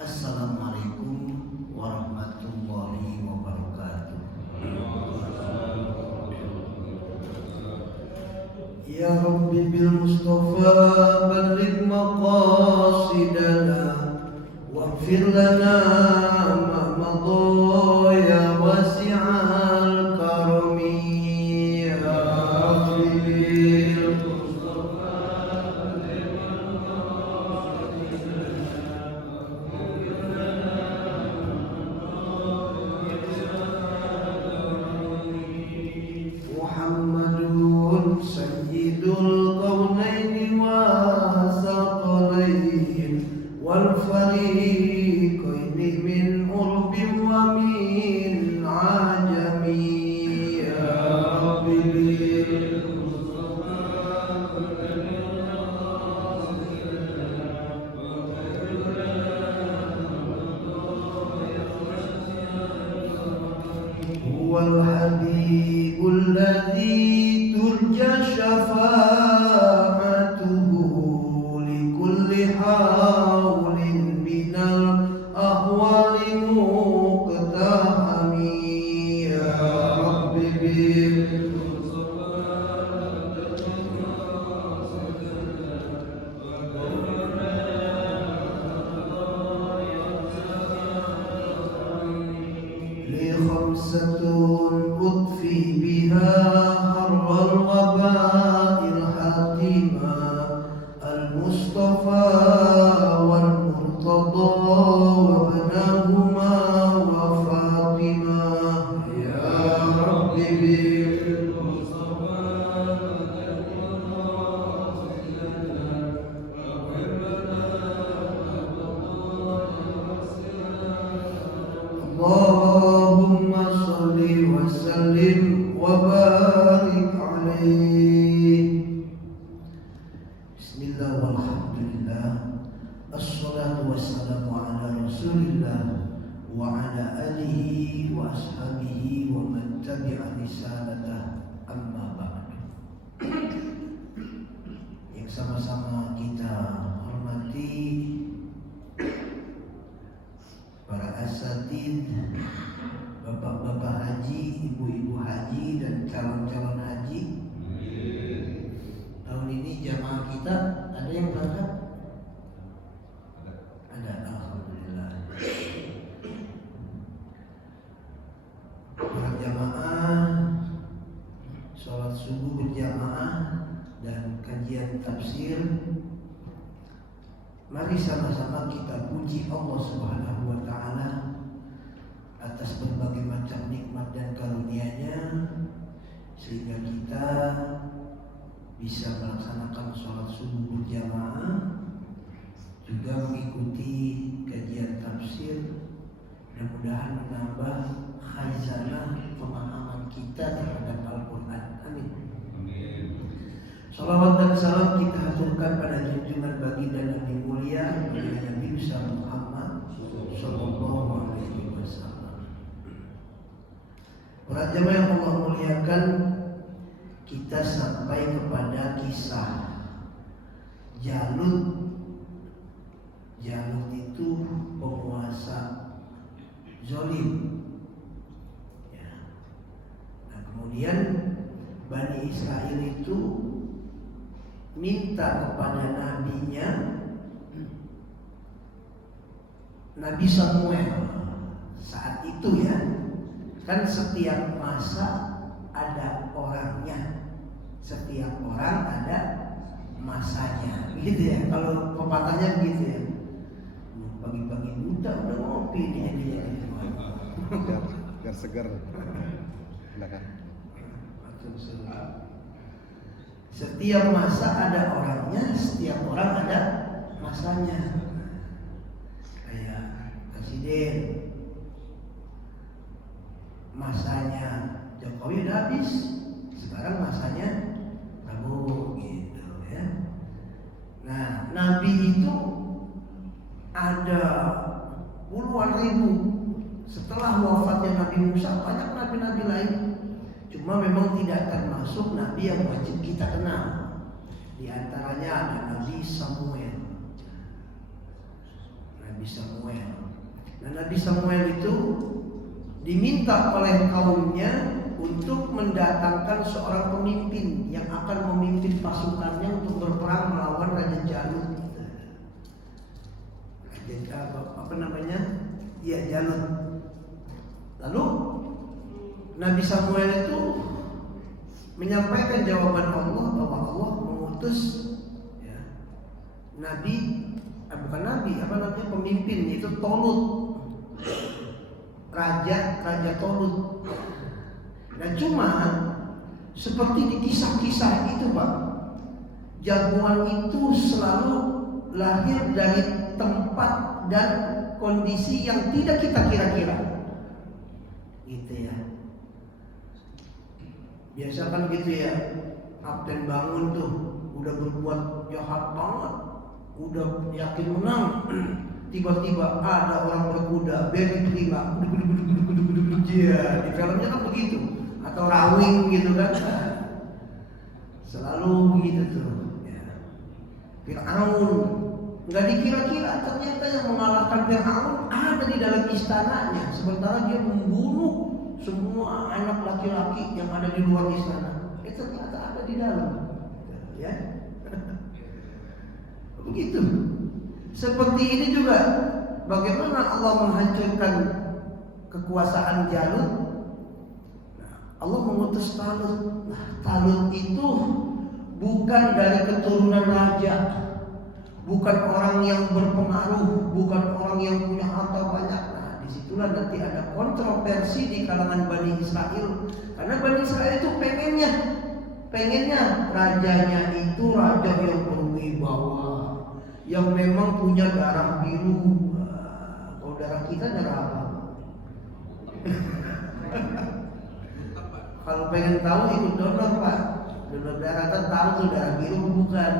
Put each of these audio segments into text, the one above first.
Assalamualaikum warahmatullahi wabarakatuh. Ya Rabbi bil Mustafa balligh maqasidana waghfir lana ma madha ya wasi'al karami ya Rabbi bil Muhammadun sayyidul kaunaini wa saqalain wal fariqaini min urbin wa min ajami ya Rabbi huwal habibul ladzi turja syafa'atuhu likulli hawlin minal ahwali muqtahami ya Rabbi bil li khamsatun utfi biha harral waba'il hatima al-mustafa wal murtada wa ibnahuma wa fatima ya Rabbi bil Allahumma salli wa sallim wa barik alaihi. Bismillah walhamdulillah. Assalatu wassalamu ala rasulillah wa ala alihi wa ashabihi wa man tabi'a risalatah amma ba'd. Yang sama-sama kita hormati para asatid, bapak-bapak haji, ibu-ibu haji, dan calon-calon haji. Tahun ini jamaah kita ada yang berangkat? Ada, alhamdulillah. Para jamaah sholat subuh berjamaah dan kajian tafsir. Mari sama-sama kita puji Allah Subhanahu wa taala atas berbagai macam nikmat dan karunia-Nya sehingga kita bisa melaksanakan sholat subuh berjamaah, juga mengikuti kajian tafsir, mudah-mudahan menambah khazanah pemahaman kita terhadap Al-Quran. Amin. Salawat dan salam kita haturkan pada junjungan baginda Nabi mulia Nabi Muhammad sallallahu alaihi wasallam. Para jemaah yang Allah muliakan, kita sampai kepada kisah Jalut. Jalut itu penguasa zalim. Ya. Nah, kemudian Bani Israel itu minta kepada nabinya Nabi Samuel saat itu, ya kan setiap masa ada orangnya, setiap orang ada masanya, gitu ya. Kalau pepatahnya begitu ya, pagi-pagi buta udah ngopi dia biar segar. Silakan. Setiap masa ada orangnya, setiap orang ada masanya. Kayak presiden, masanya Jokowi udah habis, sekarang masanya Prabowo, gitu ya. Nah, Nabi itu ada puluhan ribu. Setelah wafatnya Nabi Musa, banyak nabi-nabi lain. Cuma memang tidak termasuk nabi yang wajib kita kenal. Di antaranya ada Nabi Samuel. Nabi Samuel. Nah, Nabi Samuel itu diminta oleh kaumnya untuk mendatangkan seorang pemimpin yang akan memimpin pasukannya untuk berperang melawan Raja Jalut. Apa namanya? Ya, Jalut. Lalu Nabi Samuel itu menyampaikan jawaban Allah bahwa Allah mengutus ya, pemimpin, yaitu Tolut, raja Tolut. Dan cuma seperti di kisah-kisah itu, Pak, jagoan itu selalu lahir dari tempat dan kondisi yang tidak kita kira-kira, gitu ya. Biasa kan gitu ya, kapten bangun tuh udah berbuat jahat banget, udah yakin menang, tiba-tiba ada orang berkuda, beri terima, ya, di filmnya kan begitu, atau rawing gitu kan, selalu begitu tuh. Ya. Fir'aun nggak dikira-kira ternyata yang mengalahkan Fir'aun ada di dalam istananya, sementara dia membunuh semua anak laki-laki yang ada di luar istana. Itu ternyata ada di dalam, ya. Begitu. Seperti ini juga, bagaimana Allah menghancurkan kekuasaan Jalut. Allah mengutus Talut. Nah, Talut itu bukan dari keturunan raja, bukan orang yang berpengaruh, bukan orang yang punya harta banyak. Nah, disitulah nanti ada kontroversi di kalangan Bani Israel, karena Bani Israel itu pengennya rajanya itu raja yang berwibawa, yang memang punya darah biru. Kalau darah kita darah apa? Kalau pengen tahu ikut donor, Pak. Donor darah kan tahu tuh darah biru bukan.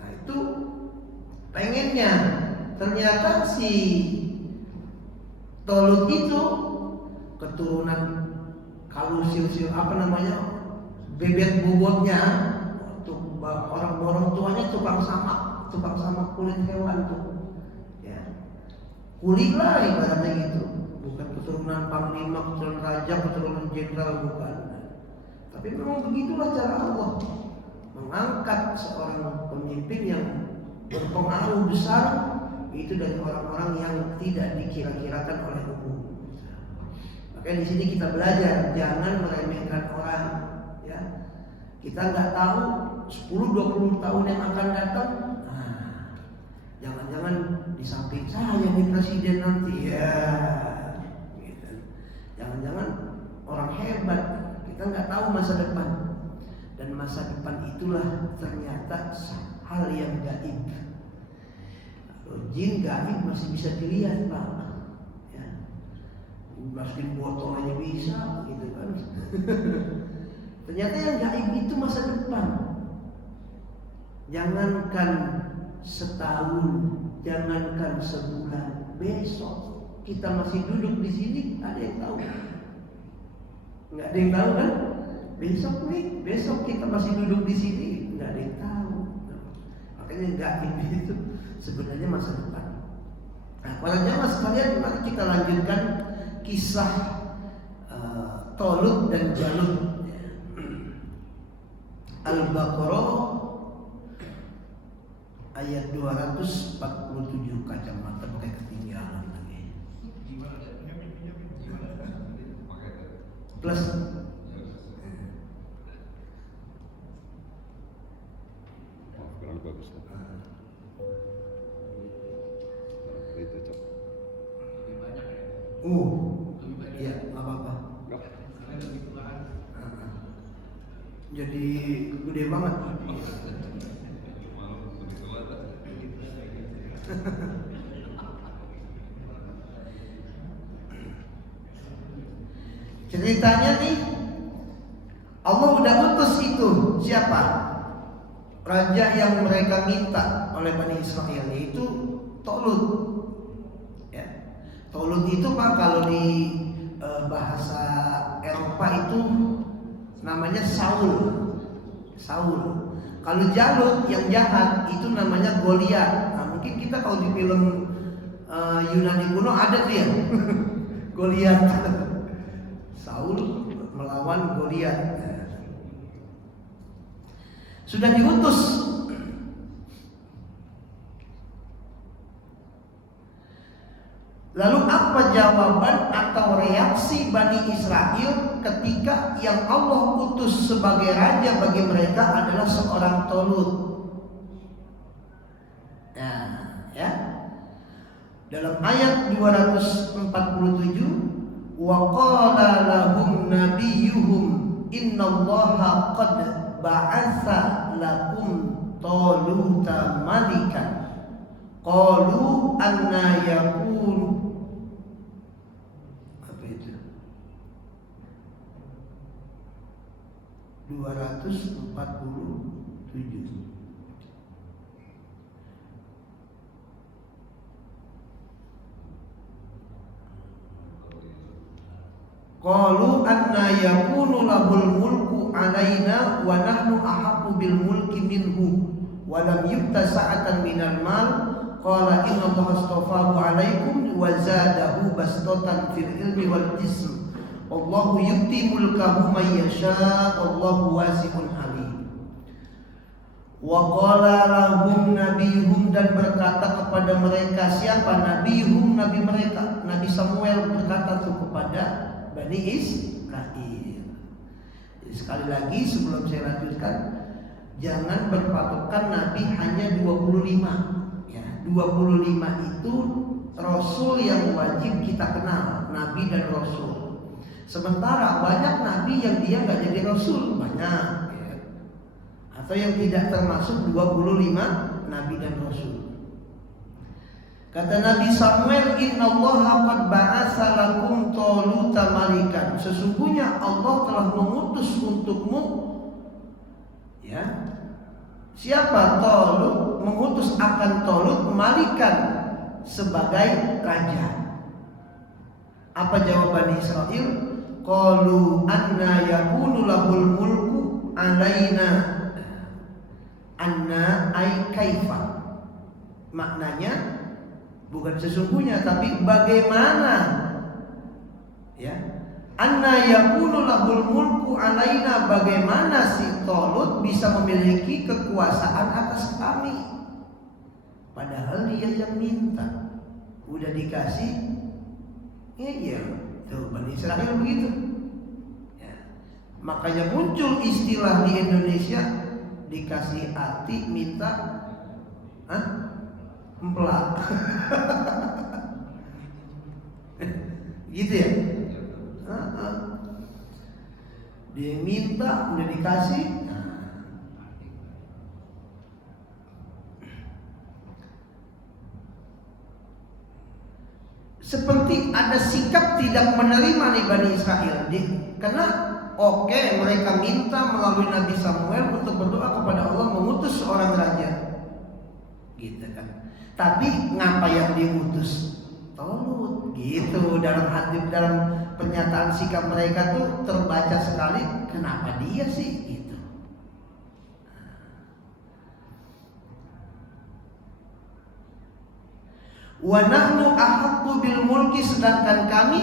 Nah, itu pengennya. Ternyata si Tolut itu keturunan kalau silsil bebek bobotnya, orang tuanya tukang sama kulit hewan tuh, ya. Kulit lah ibaratnya gitu, bukan keturunan panglima, keturunan raja, keturunan jenderal, bukan. Tapi memang begitulah cara Allah mengangkat seorang pemimpin yang berpengaruh besar, itu dari orang-orang yang tidak dikira-kirakan oleh umum. Makanya di sini kita belajar jangan meremehkan orang, ya. Kita nggak tahu 10-20 tahun yang akan datang. Nah, jangan-jangan di samping saya nih presiden nanti, ya. Gitu. Jangan-jangan orang hebat. Kita nggak tahu masa depan. Dan masa depan itulah ternyata hal yang gaib. Jin gaib masih bisa dilihat, Pak. Ya. Masukin botol aja bisa, gitu kan. Ternyata yang gaib itu masa depan. Jangankan setahun, jangankan sebulan, besok kita masih duduk di sini, ada yang tahu? Nggak ada yang tahu kan? Besok kita masih duduk di sini, nggak ada yang tahu. Makanya gaib itu sebenarnya masa depan. Nah, para jamaah sekalian, mari kita lanjutkan kisah Tolut dan Jalut. Al-Baqarah ayat 247, kacamata pakai ketinggalan lagi. Plus kurang bagus. Itu cok. Iya, nggak apa-apa. Jadi gede banget. Ceritanya nih, Allah udah utus itu siapa? Raja yang mereka minta oleh Bani Israel, yaitu Tolut. Ya. Tolut itu, Pak, kalau di bahasa Eropa itu namanya Saul. Kalau Jalut yang jahat itu namanya Goliat. Nah, mungkin kita kalau di film Yunani kuno ada tuh ya. Goliat. Saul melawan Goliat. Sudah diutus. Lalu apa jawaban atau reaksi Bani Israel ketika yang Allah utus sebagai raja bagi mereka adalah seorang Tolut? Nah, ya. Dalam ayat 247, wa qala lahum nabiyyuhum innallaha qad ba'atsa lakum Taluta malikan qalu anna yakunu, apa itu? 247. Qalu anna yakunu lahul mulku alaina wa nahnu ahaqqu bil mulki minhu wa lam yubta sa'atan minal mal qala inna allaha astafahu alaikum wa zadahu bastatan fil ilmi wal jism wallahu yu'ti mulkahu man yasha wallahu wasi'un alim. Wa qala lahum nabiyuhum, dan berkata kepada mereka, siapa nabiyuhum? Nabi mereka. Nabi Samuel berkata itu kepada Bani Israil. Jadi sekali lagi sebelum saya lanjutkan, jangan berpatokan Nabi hanya 25. Ya, 25 itu Rasul yang wajib kita kenal, Nabi dan Rasul. Sementara banyak Nabi yang dia nggak jadi Rasul, banyak. Ya. Atau yang tidak termasuk 25 Nabi dan Rasul. Kata Nabi Samuel, innallaha qad ba'atsa lakum Taluta malikan. Sesungguhnya Allah telah mengutus untukmu, ya. Siapa Talut? Mengutus akan Talut malikan, sebagai raja. Apa jawaban Israel? Qalu anna yakunu lahul mulku alaina. Anna ay kaifa. Maknanya bukan sesungguhnya, tapi bagaimana, ya. Anna yakunu lahul mulku alaina, bagaimana si Talut bisa memiliki kekuasaan atas kami, padahal dia yang minta. Udah dikasih, iya, tuh Bani Israel begitu, ya. Makanya muncul istilah di Indonesia, dikasih hati minta empelak. Gitu ya. Dia minta, udah dikasih. Seperti ada sikap tidak menerima nih Bani Israel. Karena oke, mereka minta melalui Nabi Samuel untuk berdoa kepada Allah mengutus seorang raja, gitu kan. Tapi ngapa yang diutus? Talut, gitu. Dalam hati, dalam pernyataan sikap mereka tuh terbaca sekali, kenapa dia sih, gitu. Wa nahnu ahaqqu bil mulki, sedangkan kami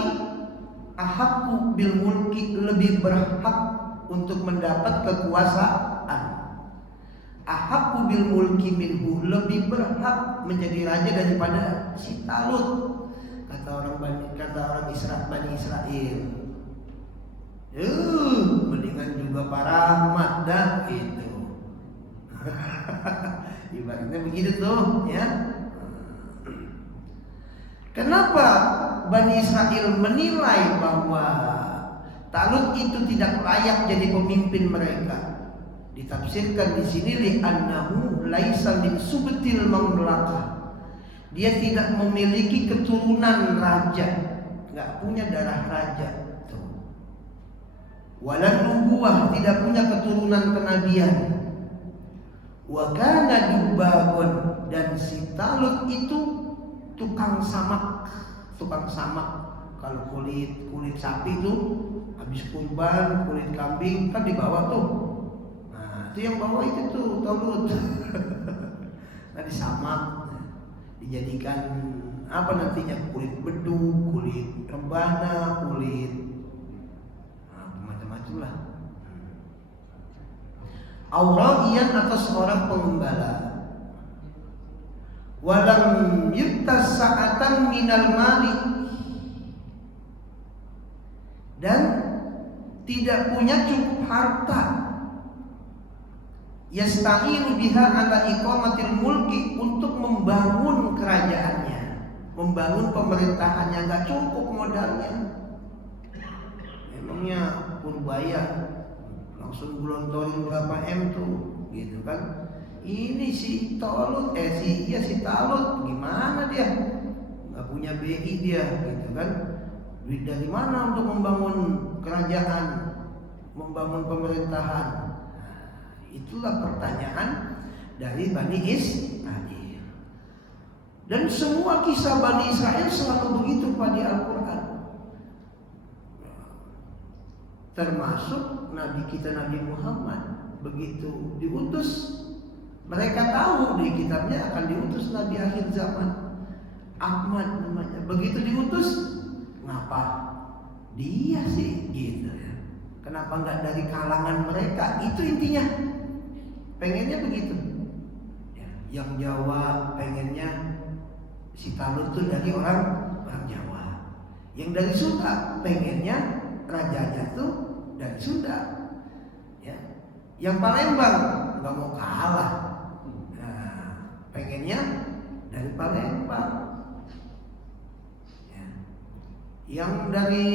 ahaqqu bil mulki, lebih berhak untuk mendapat kekuasaan. Ahaqqu bil mulki minhu, lebih berhak menjadi raja daripada si Talut, kata orang Bani Israel. Mendingan juga Pak Rahmat dah, gitu. Ibaratnya begitu tuh, ya. Kenapa Bani Israel menilai bahwa Talut itu tidak layak jadi pemimpin mereka? Ditafsirkan di sini li'annahu laisa min subtil mamlakah. Dia tidak memiliki keturunan raja, enggak punya darah raja. Walan nubuwah, tidak punya keturunan kenabian. Wa kana dubbagon, dan si Talut itu tukang samak. Kalau kulit sapi itu habis kurban, kulit kambing kan dibawa tuh. itu yang bawa itu tuh Talut. Nah disamak, dijadikan apa nantinya, kulit beduk, kulit rebana, kulit macam-macam lah. Aura'iyan atas orang pengembala. Walam yuktas sa'atan minal mali, dan tidak punya cukup harta. Yasta'inu biha ala iqamatil mulki, untuk membangun kerajaannya, membangun pemerintahannya, nggak cukup modalnya. Memangnya Purbaya langsung gelontorin berapa M tuh, gitu kan? Ini si Talut, si Talut gimana dia? Nggak punya BI dia, gitu kan? Duit dari mana untuk membangun kerajaan, membangun pemerintahan? Itulah pertanyaan dari Bani Israil. Dan semua kisah Bani Israil selalu begitu pada Al-Quran. Termasuk Nabi kita Nabi Muhammad, begitu diutus, mereka tahu di kitabnya akan diutus Nabi akhir zaman, Ahmad namanya. Begitu diutus, ngapa dia sih gitu ya? Kenapa nggak dari kalangan mereka? Itu intinya, pengennya begitu ya. Yang Jawa pengennya si Talut itu dari orang Jawa. Yang dari Sunda pengennya rajanya tuh dari Sunda ya. Yang Palembang nggak mau kalah, pengennya dari Palembang ya. Yang dari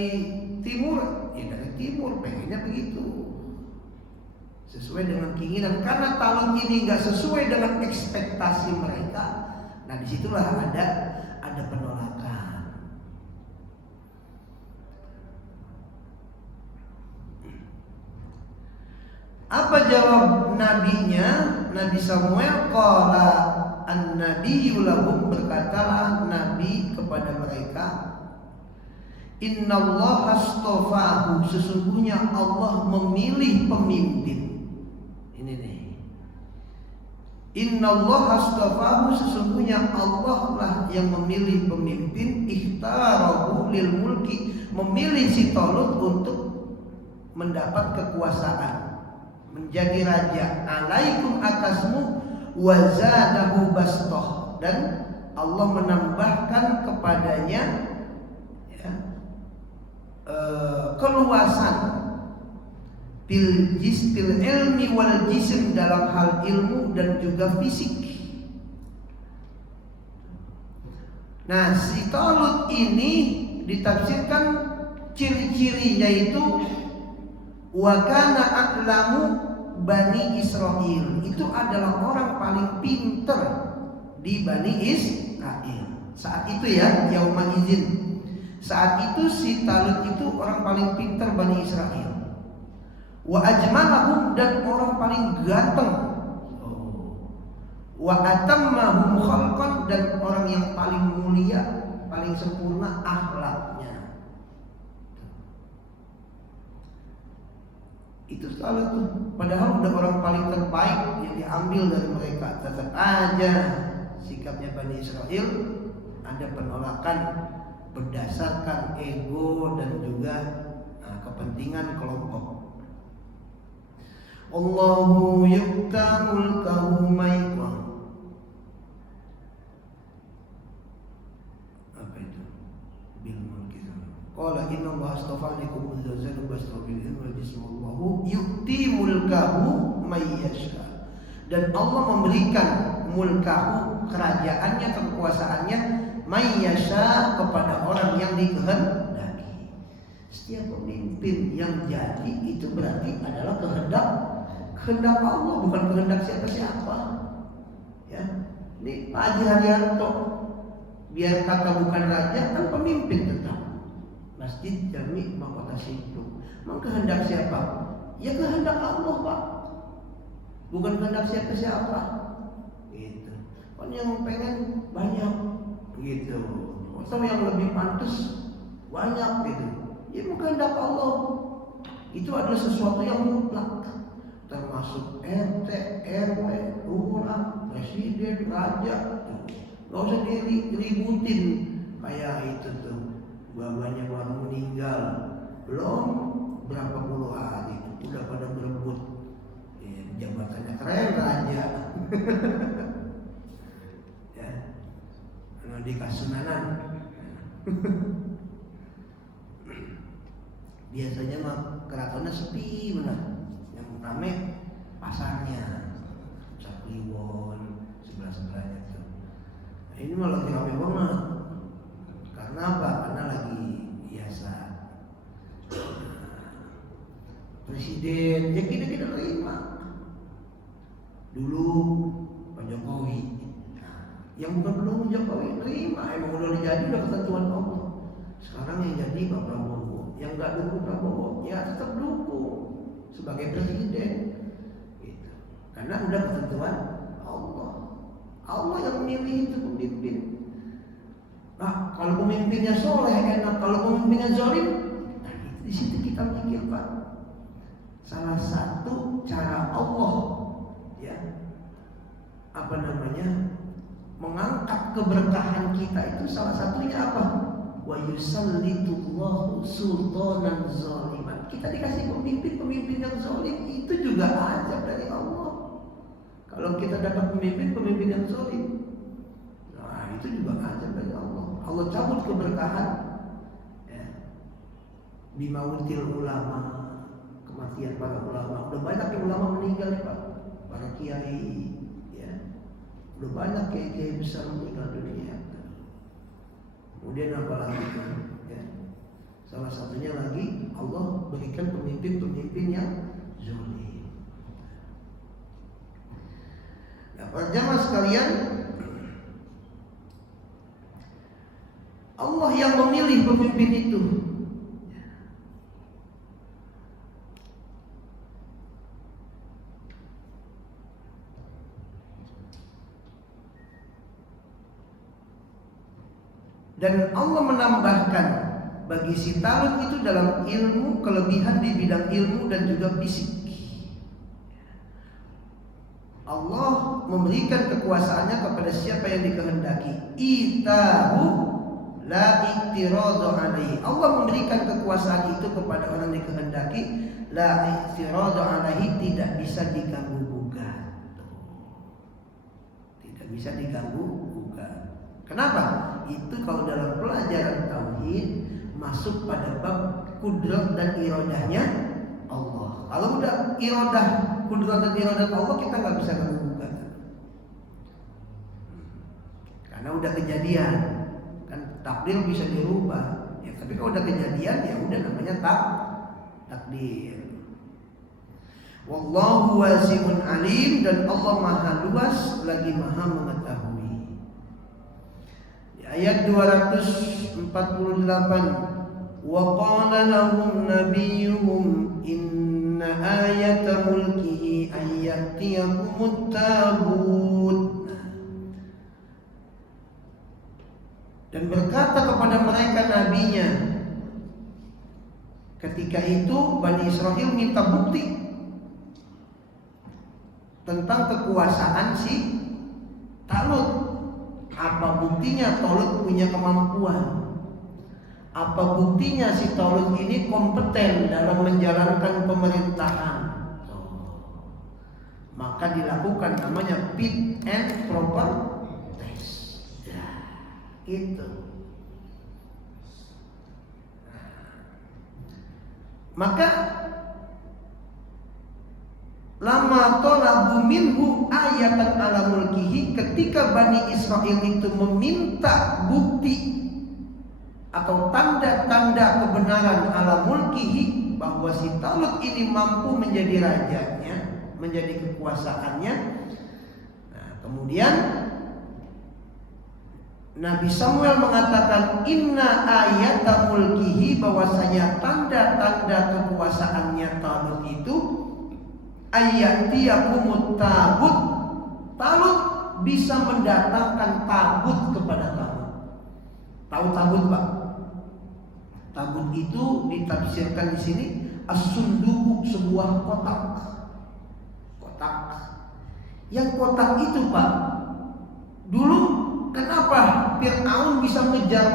timur ya dari timur pengennya begitu, sesuai dengan keinginan. Karena Talut ini nggak sesuai dengan ekspektasi mereka, nah disitulah ada penolakan. Apa jawab nabinya? Nabi Samuel, qala an-nabiyyu lahum, berkatalah nabi kepada mereka, innallaha astafahu, sesungguhnya Allah memilih pemimpin. Ini nih, innallaha astafahu, sesungguhnya Allah lah yang memilih pemimpin, ikhtarahu lil mulki, memilih si Talut untuk mendapat kekuasaan, menjadi raja, alaikum atasmu, wazadahu bastoh, dan Allah menambahkan kepadanya ya, keluasan bil ilmi wal jism, dalam hal ilmu dan juga fisik. Nah si Talut ini ditafsirkan ciri-cirinya itu wa kana a'lamu Bani Israil, itu adalah orang paling pinter di Bani Israil saat itu ya, yauma izin. Saat itu si Talut itu orang paling pinter Bani Israil. Wa ajmalahum, dan orang paling ganteng. Wa atammahum khalqan, dan orang yang paling mulia, paling sempurna akhlaknya. Itu Talut tuh, padahal udah orang paling terbaik yang diambil dari mereka. Tetap aja sikapnya Bani Israil ada penolakan berdasarkan ego dan juga kepentingan kelompok. Allahu yu'ta mulkahu may yasha. Apa itu? Bil mulki. Qala inna Allaha astafanikum wa zadakum basta bil ilmi wal jismi wallahu yu'ti mulkahu may yasha. Dan Allah memberikan mulkahu, kerajaannya, kekuasaannya, may yasha, kepada orang yang dikehendaki. Setiap pemimpin yang jadi itu berarti adalah kehendak Allah, bukan kehendak siapa-siapa. Ya, ini Pak Haji Haryanto, biar kata bukan raja, kan pemimpin tetap. Masjid Jami Mahkota Simpruk, memang kehendak siapa? Ya kehendak Allah Pak, bukan kehendak siapa-siapa. Gitu. Kan yang pengen banyak, gitu. Atau yang lebih pantas banyak, gitu. Ya bukan kehendak Allah. Itu adalah sesuatu yang mutlak. termasuk RT, RW, lurah, presiden, raja. Nggak usah diributin kayak itu tuh. Babanya baru meninggal, belum berapa puluh hari udah pada berebut. Jabatannya keren, raja. Ya, di Kasunanan. Biasanya mah keratonnya sepi benar, yang ramai pasarnya, Sapliwon, sebelah-sebelahnya tuh. Nah, ini malah lagi ramai banget. Karena apa? Karena lagi biasa. Presiden, ya kita terima. Dulu Pak Jokowi, yang bukan pendukung Jokowi terima, emang udah jadi, udah ketentuan Allah. Sekarang yang jadi Pak Prabowo, yang nggak dukung Prabowo ya tetap dukung sebagai presiden, gitu. Karena udah ketentuan Allah. Allah yang memilih itu pemimpin. Nah, kalau pemimpinnya soleh enak, kalau pemimpinnya zalim, nah di situ kita mikir Pak. Salah satu cara Allah, ya, mengangkat keberkahan kita itu salah satunya apa? Wa yusallitullahu sultanan zaliman. Kita dikasih pemimpin yang zalim, itu juga azab dari Allah. Kalau kita dapat pemimpin yang zalim, nah itu juga azab dari Allah. Allah cabut keberkahan, ya. Bimautil ulama, kematian para ulama. Udah banyak yang ulama meninggal ya Pak, para kiai, ya. Udah banyak kiai besar meninggal dunia. Kemudian apa lagi? Ya. Salah satunya lagi Allah berikan pemimpin yang zalim. Nah, para jamaah sekalian, Allah yang memilih pemimpin itu. Dan Allah menambahkan bagi si Talut itu dalam ilmu, kelebihan di bidang ilmu dan juga fisik. Allah memberikan kekuasaannya kepada siapa yang dikehendaki. Itahu la iktiradu alaihi. Allah memberikan kekuasaan itu kepada orang yang dikehendaki. La iktiradu alaihi, tidak bisa diganggu gugat. Tidak bisa diganggu gugat. Kenapa? Itu kalau dalam pelajaran tauhid masuk pada bab kudrat dan iradahnya Allah. Kalau udah iradah, kudrat dan iradah Allah, kita nggak bisa ganggu-gugat. Karena udah kejadian, kan takdir bisa dirubah. Ya, tapi kalau udah kejadian ya udah namanya takdir. Wallahu wasi'un alim, dan Allah maha luas lagi maha mengetahui. Ayat 248, wa qala lahum nabiyyuhum inna ayata mulkihi an ya'tiyakumut tabut. Dan berkata kepada mereka nabinya, ketika itu Bani Israel minta bukti tentang kekuasaan si Talut. Apa buktinya Talut punya kemampuan? Apa buktinya si Talut ini kompeten dalam menjalankan pemerintahan? Maka dilakukan namanya fit and proper test. Ya, gitu. Maka lama tolabu minhu ayatan ala mulkihi, ketika Bani Israel itu meminta bukti atau tanda-tanda kebenaran ala mulkihi, bahwa si Talut ini mampu menjadi rajanya, menjadi kekuasaannya. Nah, kemudian Nabi Samuel mengatakan inna ayata mulkihi, bahwasanya tanda-tanda kekuasaannya Talut itu ayatiyakumut tabut. Talut bisa mendatangkan tabut kepada kamu. Tahu tabut Pak? Tabut itu ditafsirkan di sini as-sunduku, sebuah kotak. kotak. Yang kotak itu Pak, dulu kenapa Fir'aun bisa mengejar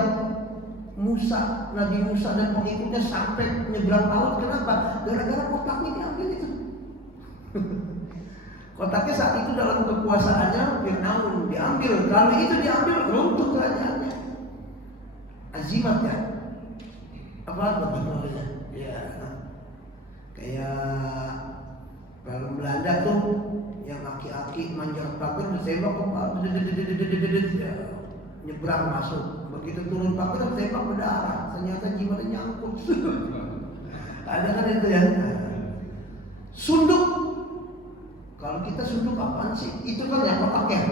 Musa, Nabi Musa dan pengikutnya sampai menyeberang laut? Kenapa? Gara-gara kotaknya diambil itu. Kotaknya saat itu dalam kekuasaannya Fir'aun diambil. Kalau itu diambil, runtuh kerajaannya. Azimat ya. Apa namanya? Ya, kayak kalau Belanda tuh yang aki-aki manjat pagar ditembak nyebrang masuk. Begitu turun pagar tembak berdarah. Ternyata jiwanya nyangkut. Ada kan itu ya. Sunduk. Kalau kita sunduk apaan sih? Itu kan ya kotaknya.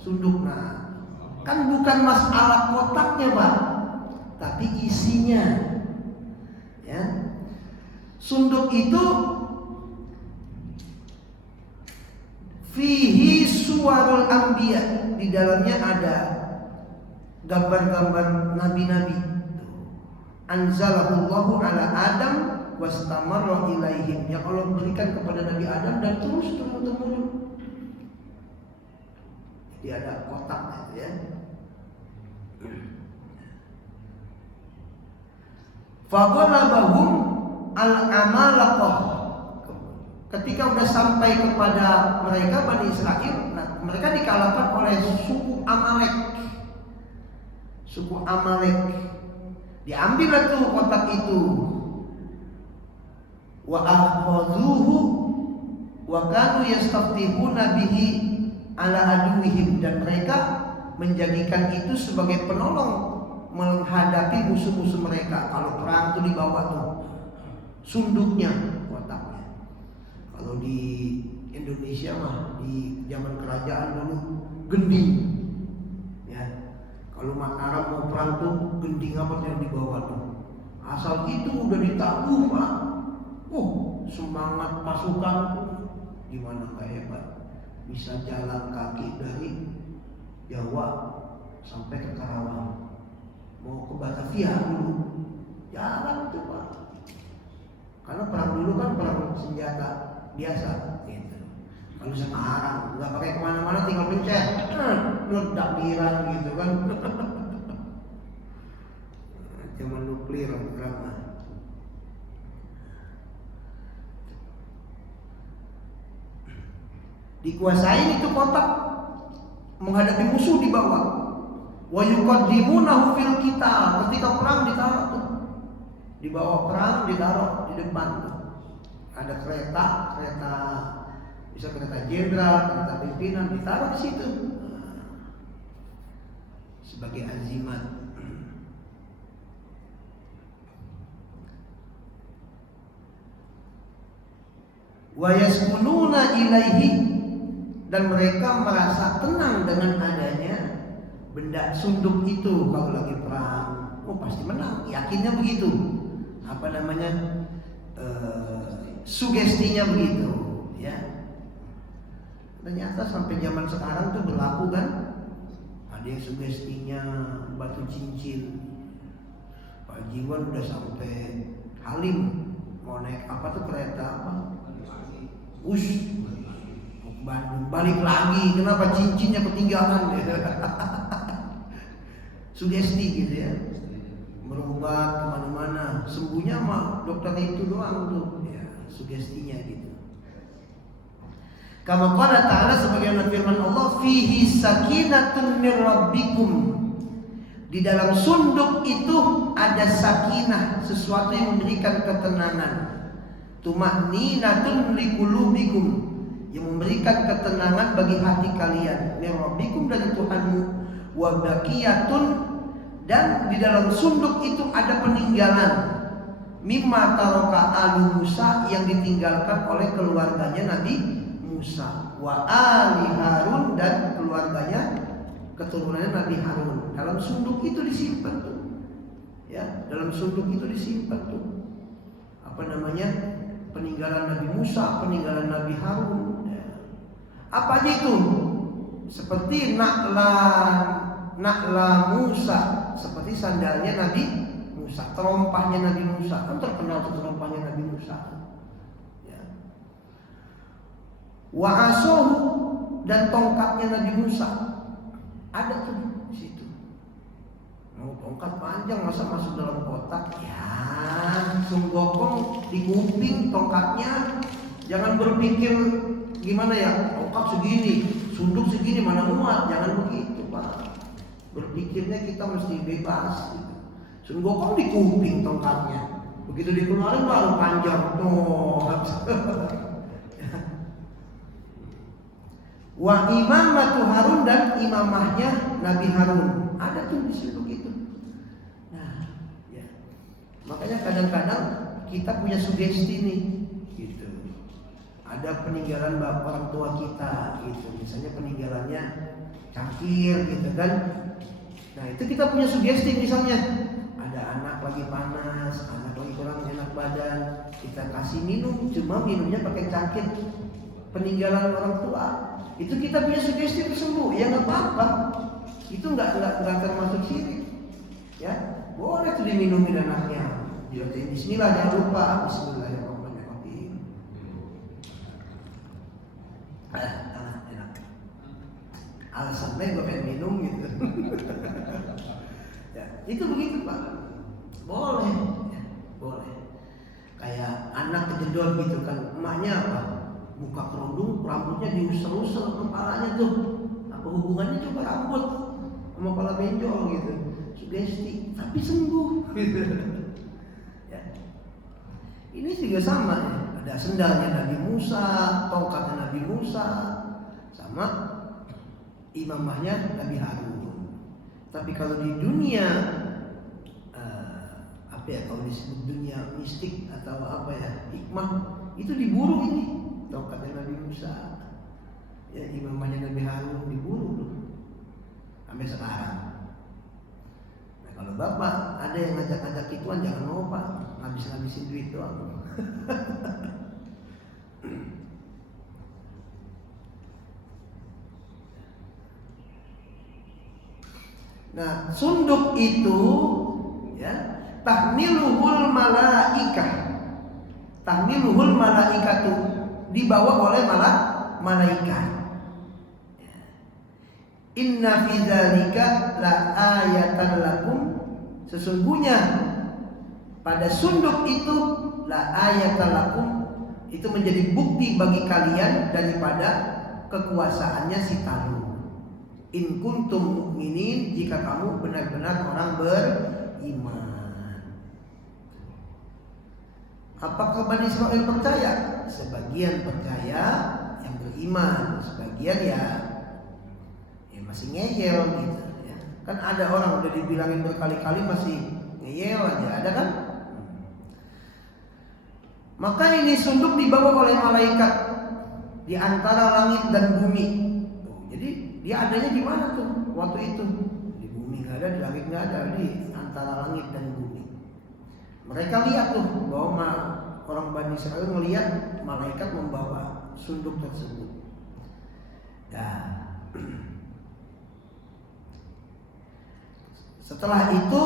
Sunduk. Nah, kan bukan masalah kotaknya Pak, tapi isinya. Ya. Sunduk itu fihi suwarul anbiya, di dalamnya ada gambar-gambar nabi-nabi. Anzalahullahu ala Adam wastamarra ilaihim, yang Allah berikan kepada Nabi Adam dan terus turun-temurun. Jadi ada kotaknya ya. Faghalabahum al-amalaqah. Ketika sudah sampai kepada mereka Bani Israel, nah, mereka dikalahkan oleh suku Amalek. Suku Amalek. Diambil tuh kotak itu. Wa akhadhuhu wa kanu yastaftihuna bihi ala aduwihim, dan mereka menjadikan itu sebagai penolong menghadapi musuh-musuh mereka. Kalau perang itu dibawa tuh sunduknya, kotaknya. Kalau di Indonesia mah di zaman kerajaan dulu gending. Ya. Kalau Mataram mau perang tuh gending apa yang dibawa tuh. Asal itu udah ditabuh Pak. Semangat pasukan gimana nggak hebat. Bisa jalan kaki dari Jawa sampai ke Karawang. Mau ke Batavia dulu jalan itu Pak. Karena perang dulu kan perang senjata biasa gitu. Kalau sekarang nggak pakai kemana-mana, tinggal pencet, meledak Iran gitu kan. Zaman nuklir perang. Dikuasain itu kotak, menghadapi musuh di bawah. Wa yuqaddimunahu fil qital, ketika perang ditaruh tuh. Di bawah perang ditaruh di depan tuh. Ada kereta bisa kereta jenderal, kereta pimpinan ditaruh di situ. Sebagai azimat. Wa yaskununa ilaihi, dan mereka merasa tenang dengan adanya benda sunduk itu. Kalau lagi perang, pasti menang, yakinnya begitu. Apa namanya, sugestinya begitu ya. Ternyata sampai zaman sekarang tuh berlaku kan. Ada yang sugestinya batu cincin. Pak Jiwan udah sampai Halim, mau naik apa tuh kereta apa, Bandung, balik lagi, kenapa cincinnya ketinggalan? Sugesti gitu ya, berobat kemana-mana, sembuhnya mah dokter itu doang tuh, ya sugestinya gitu. Kama qala ta'ala, sebagaimana firman Allah, fihi sakinatun mir rabbikum, di dalam sunduk itu ada sakinah, sesuatu yang memberikan ketenangan. Tuma'ninatun liqulubikum, yang memberikan ketenangan bagi hati kalian. Min rabbikum, dari Tuhanmu. Wa baqiyatun, dan di dalam sunduk itu ada peninggalan. Mimma taraka alu Musa, yang ditinggalkan oleh keluarganya Nabi Musa. Wa ali Harun, dan keluarganya, keturunannya Nabi Harun. Dalam sunduk itu disimpan tuh. Ya, dalam sunduk itu disimpan tuh. Apa namanya? Peninggalan Nabi Musa, peninggalan Nabi Harun. Apa aja itu? Seperti nakla Musa, seperti sandalnya Nabi Musa, terompahnya Nabi Musa. Kan terkenal terompahnya Nabi Musa. Ya. Wa asohu, dan tongkatnya Nabi Musa ada tuh di situ. Mau tongkat panjang masa masuk dalam kotak? Ya, langsung gokong di kuping tongkatnya. Jangan berpikir gimana ya, tongkat segini, sunduk segini mana muat. Jangan begitu Pak. Berpikirnya kita mesti bebas. Langsung gokong di kuping tongkatnya. Begitu dikeluarin baru panjang tuh. Wa imamatu Harun, dan imamahnya Nabi Harun ada tuh di situ begitu. Nah, ya. Makanya kadang-kadang kita punya sugesti nih, gitu. Ada peninggalan bapak orang tua kita, gitu. Misalnya peninggalannya cangkir, gitu kan. Nah itu kita punya sugesti, misalnya ada anak lagi panas, anak lagi kurang enak badan, kita kasih minum, cuma minumnya pakai cangkir peninggalan orang tua. Itu kita punya sugesti sembuh, ya nggak apa-apa. Itu nggak termasuk syirik, ya boleh tuh diminumin anaknya. Dibacain Bismillah, jangan lupa Bismillahirrahmanirrahim. Enak. Alasannya gue pengen minum gitu. Ya, itu begitu Pak. Boleh, ya, boleh. Kayak anak kejedot gitu kan, emaknya apa? Buka kerudung, rambutnya diusel-usel kepalanya tuh. Apa hubungannya coba rambut sama kepala benjol gitu? Sugesti, tapi sembuh gitu. Ya. Ini juga sama ya. Ada sendalnya Nabi Musa, tongkatnya Nabi Musa, sama imamahnya Nabi Harun. Tapi kalau di dunia apa ya, kalau disebut dunia mistik atau apa ya, hikmah, itu diburu ini. Tongkatnya Nabi Musa, ya imamahnya Nabi Harun diburu tuh sampai sekarang. Nah kalau bapak ada yang ngajak-ngajak ituan, jangan mau Pak, ngabisin duit doang. Nah sunduk itu ya tahmiluhul malaikatu, dibawa oleh malaikat. Inna fi dzalika la ayatan lakum, sesungguhnya pada sunduk itu la ayatan lakum, itu menjadi bukti bagi kalian daripada kekuasaannya si Talut. In kuntum mu'minin, jika kamu benar-benar orang beriman. Apakah Bani Israel percaya? Sebagian percaya yang beriman, sebagian ya masih ngeyel gitu ya. Kan ada orang udah dibilangin berkali-kali masih ngeyel aja, ada kan? Maka ini sunduk dibawa oleh malaikat di antara langit dan bumi. Jadi dia adanya di mana tuh waktu itu? Di bumi nggak ada, di langit nggak ada, di antara langit dan bumi. Mereka lihat tuh bahwa orang Bani Israel melihat malaikat membawa sunduk tersebut. Nah, setelah itu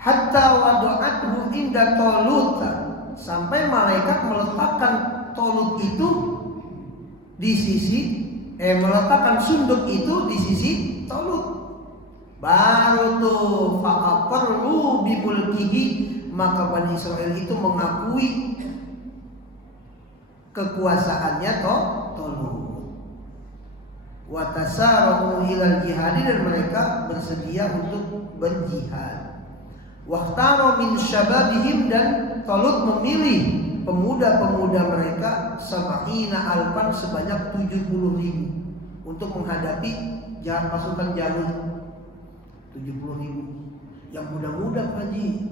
hatta wada'athu inda Talut, sampai malaikat meletakkan Talut itu di sisi meletakkan sunduk itu di sisi Talut. Baru tuh fa'aqarru bi mulkihi, maka Bani Israel itu mengakui kekuasaannya Talut. Wa tasarahu ilal jihad, dan mereka bersedia untuk berjihad. Waqtaru min syababihim, dan Talut memilih pemuda-pemuda mereka sab'ina alfan, sebanyak 70.000 untuk menghadapi pasukan Jalut. 70.000 yang muda-muda Pak Haji.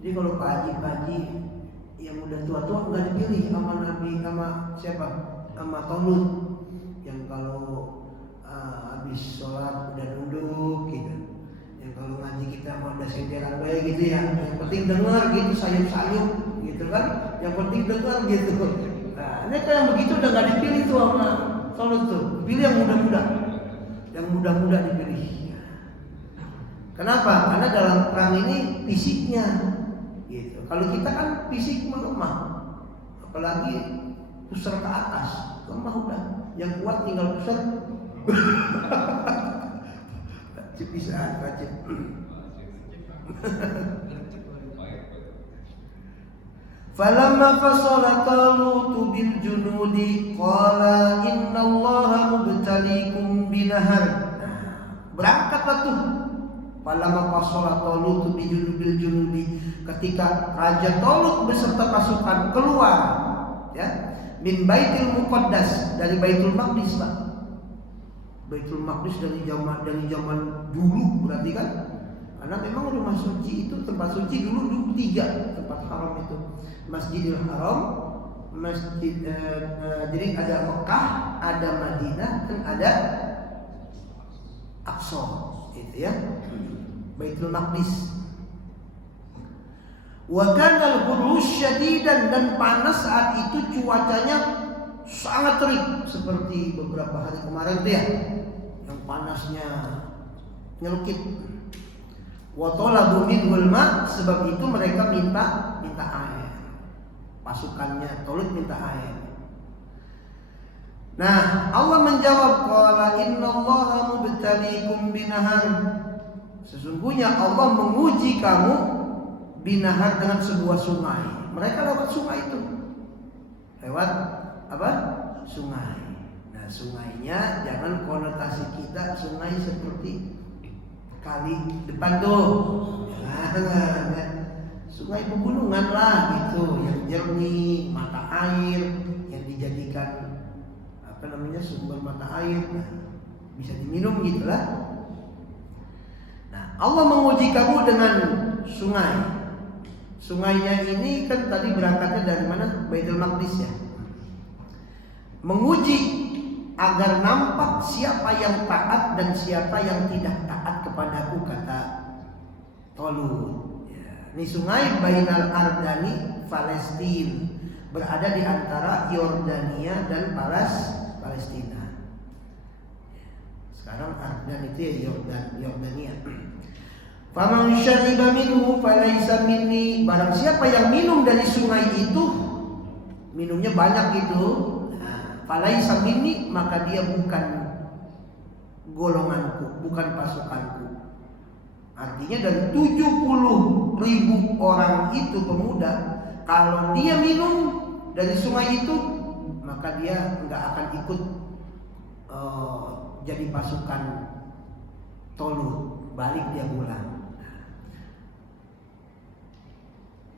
Jadi kalau Pak Haji yang udah tua-tua nggak dipilih sama Nabi, sama siapa? Sama Talut. Yang kalau habis sholat udah nunduk gitu. Yang kalau ngaji kita mau ada senderan baik gitu ya. Yang penting dengar gitu, sayup-sayup gitu kan. Yang penting dengar gitu. Nah, ini kayak begitu udah nggak dipilih tuh sama Talut tuh. Pilih yang muda-muda. Yang muda-muda dipilih. Kenapa? Karena dalam perang ini fisiknya gitu. Kalau kita kan fisik melemah, apalagi pusar ke atas, lemah udah. Yang kuat tinggal pusar. Bisa rajin. Falamma fasala Talut bil junudi qala innallaha mubtaliikum binahar. Berangkatlah tuh. Falamma fasala Talut bil junudi, ketika Raja Talut beserta pasukan keluar ya min Baitul Muqaddas, dari Baitul Maqdis, Pak. Baitul Maqdis dari zaman dulu berarti kan. Karena memang rumah suci itu, tempat suci dulu 3 tempat haram itu. Masjidil Haram, jadi ada Mekah, ada Madinah, dan ada Aqsa, itu ya. Baitul Maqdis. Wa kana al-buruj syadidan, dan panas saat itu cuacanya sangat terik seperti beberapa hari kemarin tuh ya. Yang panasnya nyelukit. Wa talabu minhul ma, sebab itu mereka minta air. Pasukannya Talut minta air. Nah, Allah menjawab, qala innallaha mubtaliikum binahar. Sesungguhnya Allah menguji kamu binahar, dengan sebuah sungai. Mereka lewat sungai itu. Lewat apa? Sungai. Nah, sungainya jangan konotasi kita sungai seperti kali depan tuh. Jangan. Sungai pegunungan lah gitu, yang jernih, mata air yang dijadikan sumber mata air, bisa diminum gitulah. Nah, Allah menguji kamu dengan sungai. Sungainya ini kan tadi berangkatnya dari mana? Baitul Maqdis ya. Menguji agar nampak siapa yang taat dan siapa yang tidak taat kepadaku, kata Talut. Ini sungai Bainal Ardani Palestina, berada di antara Yordania dan Palestina. Sekarang Ardan itu ya Yordania. Faman syariba minhu falaysa minni, barang siapa yang minum dari sungai itu, minumnya banyak gitu, falaysa minni, maka dia bukan golonganku, bukan pasukanku. Artinya dari 70.000 orang itu pemuda, kalau dia minum dari sungai itu, maka dia nggak akan ikut jadi pasukan Talut, balik dia pulang.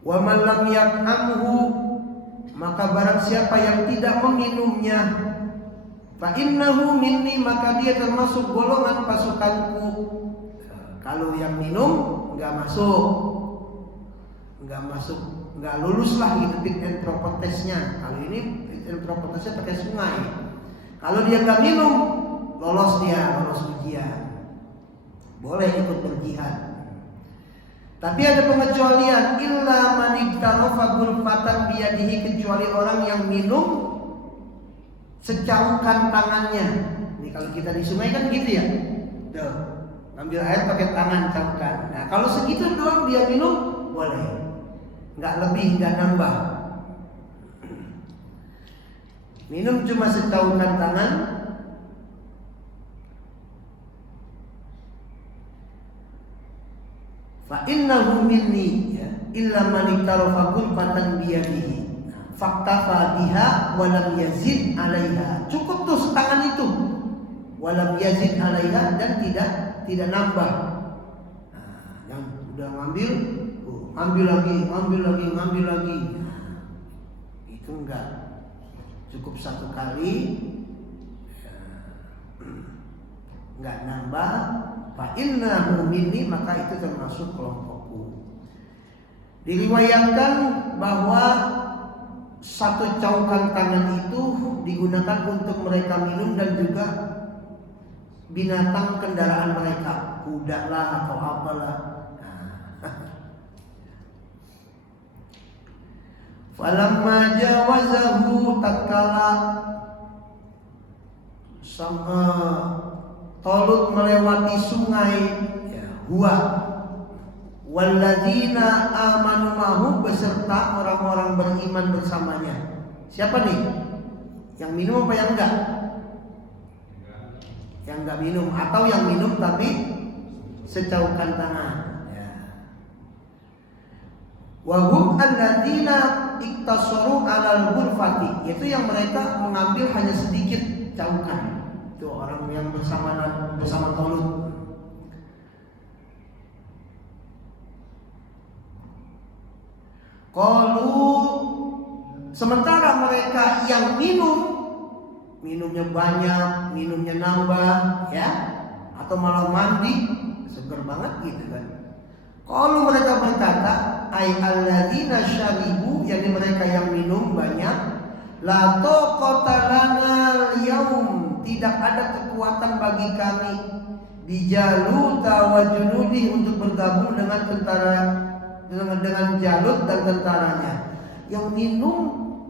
Wa man lam yat'amhu, maka barang siapa yang tidak meminumnya, fa innahu minni, maka dia termasuk golongan pasukanku. Kalau yang minum nggak masuk, nggak lulus lah gitu fit and proper testnya. Kalau ini fit and proper testnya pakai sungai. Kalau dia nggak minum, lolos ujian, boleh ikut berjihad. Tapi ada pengecualian, illa man iktarafa ghurfatan biyadihi, kecuali orang yang minum secaukan tangannya. Ini kalau kita di sungai kan gitu ya, tuh, ambil air pakai tangan caukan. Nah kalau segitu doang dia minum boleh, nggak lebih, nggak nambah. Minum cuma secaukan tangan. Fa innahu minni ya, illa man iktarafa ghurfatan biyadihi faktafa biha wa lam yazid 'alaiha. Cukup tuh setangan itu. Wa lam yazid 'alaiha, dan tidak nambah. Nah, yang udah ngambil, ambil lagi. Itu enggak. Cukup satu kali, enggak nambah. Fa innahu minni, maka itu termasuk kelompokku. Diriwayatkan bahwa satu caukan tangan itu digunakan untuk mereka minum dan juga binatang kendaraan mereka, kuda lah atau apalah. Falamma jawazahu, tatkala Talut melewati sungai ya, huwa walladzina amanu mahu, beserta orang-orang beriman bersamanya. Siapa nih? Yang minum apa yang enggak? Yang enggak minum, atau yang minum tapi secaukan tangan. Ya. Wahum alladzina iktasaru alal ghurfati, yaitu yang mereka mengambil hanya sedikit caukan. Itu orang yang bersama Talut. Qalu, sementara mereka yang minumnya banyak, minumnya nambah, ya, atau malah mandi, seger banget gitu kan. Qalu, mereka berkata, ay alladzina syaribu, yakni mereka yang minum banyak, la taqata lana al-yaum, tidak ada kekuatan bagi kami bijaluta wa junudi, untuk bergabung dengan tentara, dengan Jalut dan tentaranya. Yang minum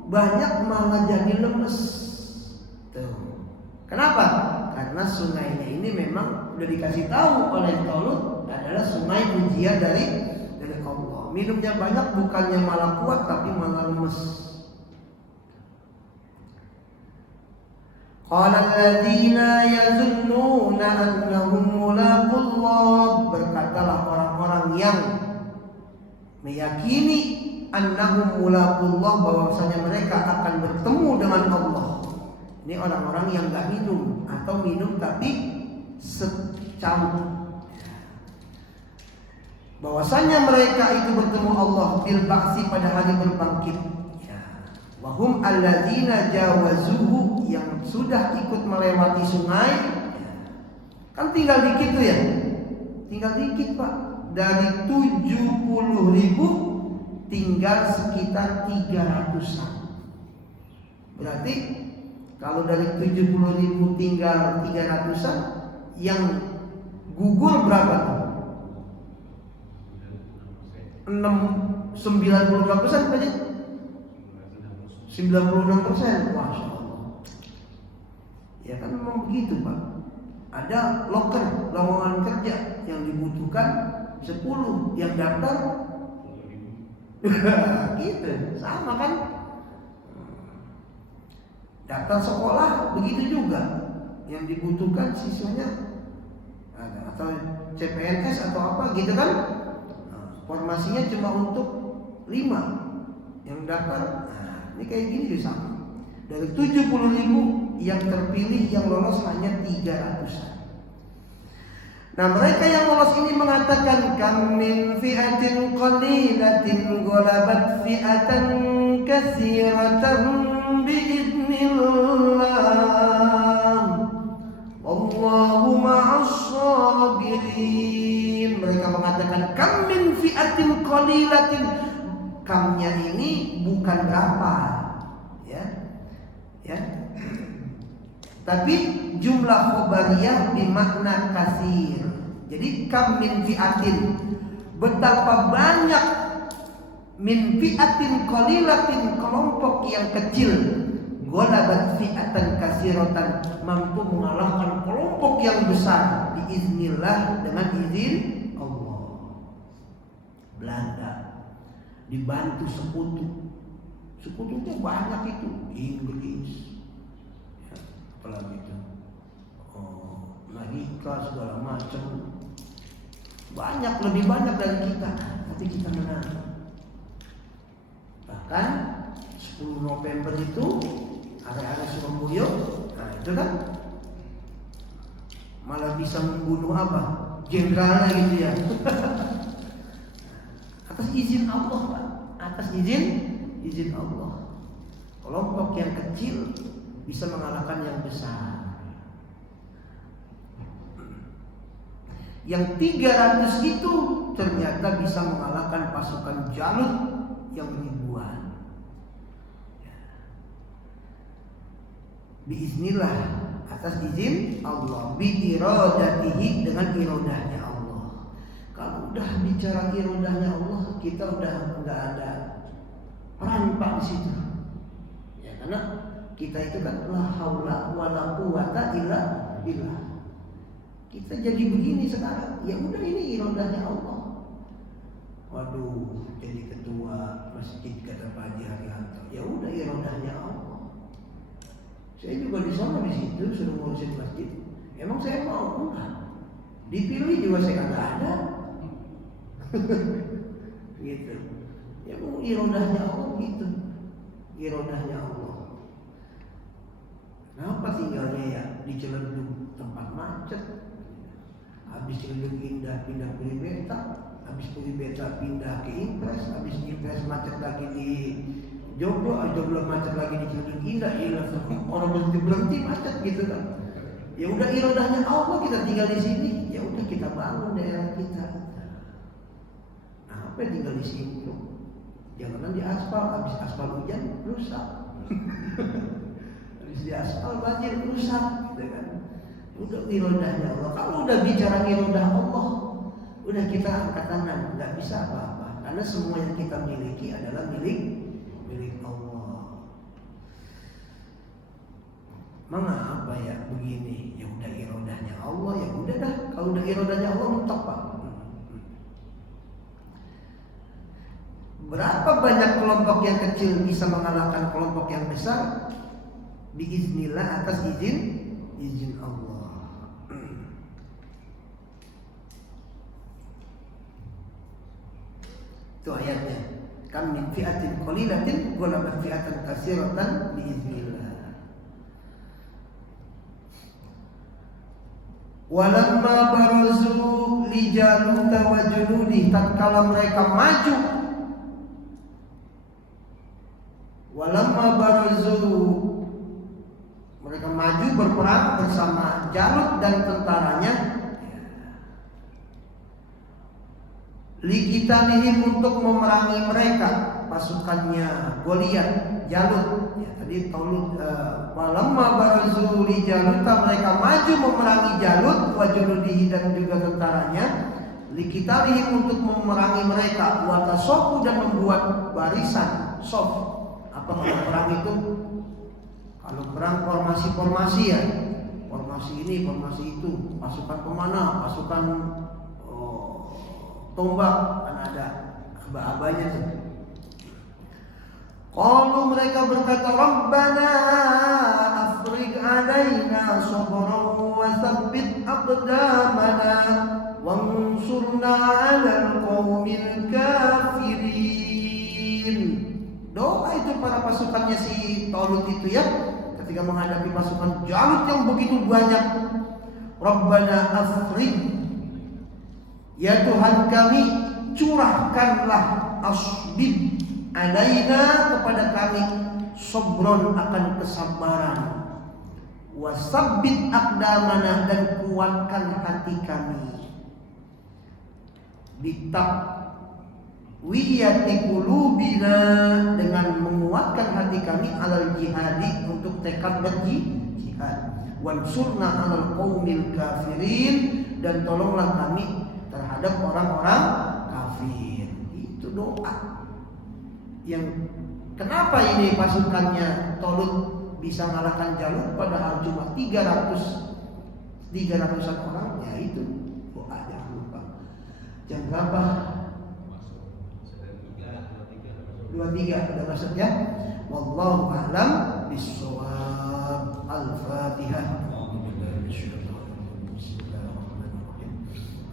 banyak malah jadi lemes. Tuh. Kenapa? Karena sungainya ini memang udah dikasih tahu oleh Talut adalah sungai ujian dari Allah. Minumnya banyak bukannya malah kuat tapi malah lemes. Qala alladziina yazunnuna annahum mulaqullah, berkatalah orang-orang yang meyakini annahum mulaqullah, bahwasanya mereka akan bertemu dengan Allah. Ini orang-orang yang enggak minum atau minum tapi secangkir. Bahwasanya mereka itu bertemu Allah bil ba'si, pada hari berbangkit. Wahum alladzina jawazuhu, yang sudah ikut melewati sungai. Kan tinggal dikit tuh ya. Tinggal dikit Pak. Dari 70.000 tinggal sekitar 300-an. Berarti kalau dari 70.000 tinggal 300-an, yang gugur berapa tuh? 96% berarti 96%. Masya Allah. Ya kan memang begitu Pak. Ada loker lowongan kerja yang dibutuhkan 10, yang daftar gitu, sama kan? Daftar sekolah begitu juga, yang dibutuhkan siswanya ada, atau CPNS atau apa gitu kan? Formasinya cuma untuk 5 yang daftar. Nah, ini kayak gini juga sama. Dari 70.000 yang terpilih, yang lolos hanya 300-an. Nah, mereka yang lolos ini mengatakan, kam min fi'atin qalilatin ghalabat fi'atan katsiratan biidznillah wallahu ma'as sabirin. Mereka mengatakan, kam min fi'atin qalilatin, kamnya ini bukan berapa, ya, tapi jumlah khobariyah bermakna kasir. Jadi kam min fi'atin, betapa banyak, min fi'atin qalilatin, kelompok yang kecil, ghalabat fi'atan kasiratan, mampu mengalahkan kelompok yang besar biiznillah, dengan izin Allah. Belanda dibantu sekutunya banyak itu, Inggris, ya, apalagi itu, Amerika segala macam, banyak, lebih banyak dari kita, tapi kita menang. Bahkan 10 November itu area-area Surabaya, nah itu kan malah bisa membunuh apa? Jenderalnya gitu ya. Atas izin Allah Pak, atas izin Allah. Kelompok yang kecil bisa mengalahkan yang besar. Yang 300 itu ternyata bisa mengalahkan pasukan Jalut yang ribuan. Biiznillah, atas izin Allah, bi iradatihi, dengan iradahnya Allah. Kalau udah bicara iradahnya Allah, kita udah enggak ada peran Pak di situ. Ya, karena kita itu kan la haula wala quwata illa billah. Kita jadi begini sekarang, ya udah, ini iradahnya Allah. Waduh, jadi ketua masjid kata Pak Haji Haryanto, ya udah iradahnya Allah. Saya juga di sana di situ suruh ngurusin masjid. Emang saya mau enggak? Dipilih juga saya nggak ada. Gitu. Ya mau irodahnya Allah gitu. Irodahnya Allah. Kenapa tinggalnya ya di Ciledug tempat macet? Habis Ciledug indah pindah ke Beta, habis ke Beta pindah ke Impres, habis Impres macet lagi di Joglo, Joglo macet lagi di Ciledug indah, orang berhenti macet gitu kan. Ya udah irodahnya Allah kita tinggal di sini, ya udah kita bangun daerah kita. Nah, apa yang tinggal di sini tuh? Jangan di aspal, habis aspal hujan rusak. Habis di aspal banjir rusak, gitu kan? Udah irodahnya Allah. Kalau udah bicara irodah Allah, udah kita angkat tangan, nggak bisa apa-apa. Karena semua yang kita miliki adalah milik Allah. Mengapa ya begini? Ya udah irodahnya Allah, ya udah dah. Kalau udah irodahnya Allah mentok Pak. Berapa banyak kelompok yang kecil bisa mengalahkan kelompok yang besar? Biiznillah atas izin Allah. Itu ayatnya. Kam min fi'atin qalilatin ghalabat fi'atan katsiratan biiznillah. Walamma barazu li Jalut wa junudi, tatkala mereka maju. Walamma barazu, mereka maju berperang bersama Jalut dan tentaranya. Li kitanihim, untuk memerangi mereka, pasukannya Goliat, Jalut. Ya, tadi Talut. Walamma barazu li Jalut, mereka maju memerangi Jalut wa junudihi, dan juga tentaranya. Li kitanihim, untuk memerangi mereka. Wa tasofu, dan membuat barisan. Sof. Apa kalau perang itu? Kalau perang formasi ya, formasi ini, formasi itu, pasukan pemana, pasukan tombak, kan ada aba-abanya tuh. Kalau mereka berkata, Rabbana afriq alaina sabran wa tsabbit aqdamana wansurna 'alal qaumil kafirin. Doa itu para pasukannya si Talut itu ya, ketika menghadapi pasukan Jalut yang begitu banyak. Rabbana afriq, ya Tuhan kami, curahkanlah asbib alaina, kepada kami, sobron, akan kesabaran, wasabbit aqdamana, dan kuatkan hati kami, bitaqwiyati qulubina, dengan menguatkan hati kami, alal jihadi, untuk tekad berjihad, wansurna alal qaumil kafirin, dan tolonglah kami terhadap orang-orang kafir. Itu doa. Yang kenapa ini pasukannya Talut bisa mengalahkan Jalut padahal cuma 300-an orang? Ya itu doa, jangan lupa. Jam berapa? 23 udah masuk ya. Wallahu a'lam bishawab. Al-Fatihah.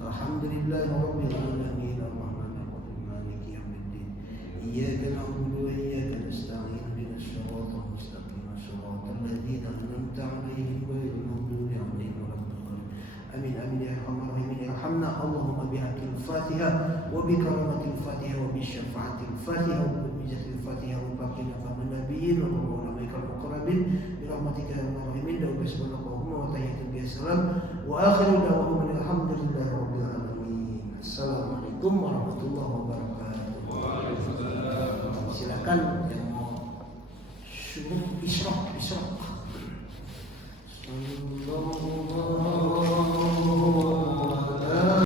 Alhamdulillahirabbil alamin, arrahmanir rahim, maliki yaumiddin. Iyyaka na'budu wa iyyaka nasta'in, ihdinas siratal mustaqim, siratal ladzina an'amta 'alaihim ghairil maghdubi 'alaihim waladdallin. Amin amin ya arhamar rahimin. Irhamna Allahumma bihaqqil Fatihah wa bi karamatil Fatihah wa bi syafa'atil Fatihah wa bi mizatil Fatihah wa baqina qabla nabiyyin wa ulamaikal muqarrabin bi rahmatika ya arhamar rahimin. Wa subhanakallahumma wa tahiyyatu bisalam wa akhiru da'wana alhamdulillahi rabbil alamin. Assalamualaikum warahmatullahi wabarakatuh. Silakan yang mau syukur Isra.